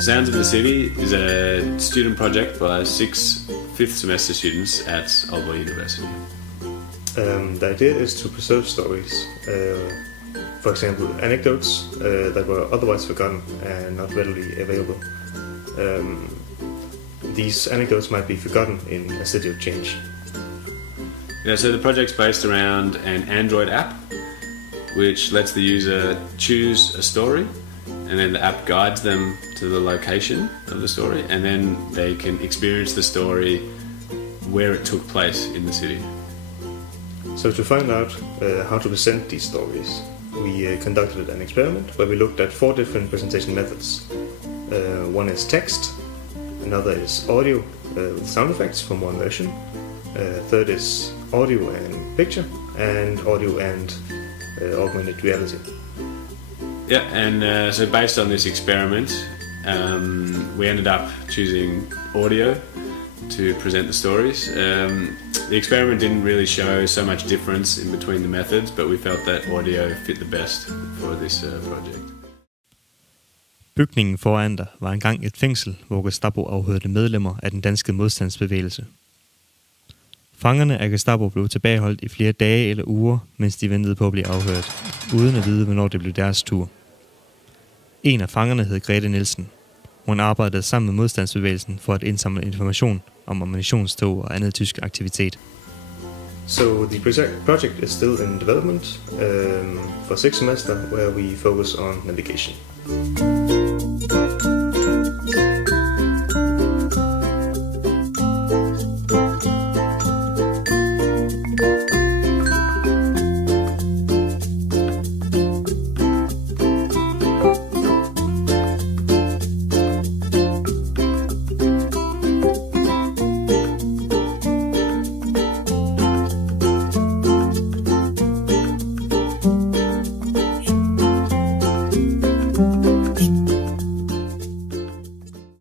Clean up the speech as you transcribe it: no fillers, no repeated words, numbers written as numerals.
Sounds of the City is a student project by 6 fifth semester students at Aalborg University. The idea is to preserve stories, for example, anecdotes that were otherwise forgotten and not readily available. These anecdotes might be forgotten in a city of change. Yeah, so the project's based around an Android app, which lets the user choose a story, and then the app guides them to the location of the story, and then they can experience the story where it took place in the city. So to find out how to present these stories, we conducted an experiment where we looked at 4 different presentation methods. One is text, another is audio with sound effects from one version, third is audio and picture, and audio and augmented reality. Yeah, and so based on this experiment, we ended up choosing audio to present the stories. The experiment didn't really show so much difference in between the methods, but we felt that audio fit the best for this project. Bygningen foran dig var engang et fængsel, hvor Gestapo afhørte medlemmer af den danske modstandsbevægelse. Fangerne af Gestapo blev tilbageholdt i flere dage eller uger, mens de ventede på at blive afhørt, uden at vide, hvornår det blev deres tur. En af fangerne hed Grete Nielsen. Hun arbejdede sammen med modstandsbevægelsen for at indsamle information om ammunitionstog og andet tysk aktivitet. So the project is still in development for 6th semester, where we focus on navigation.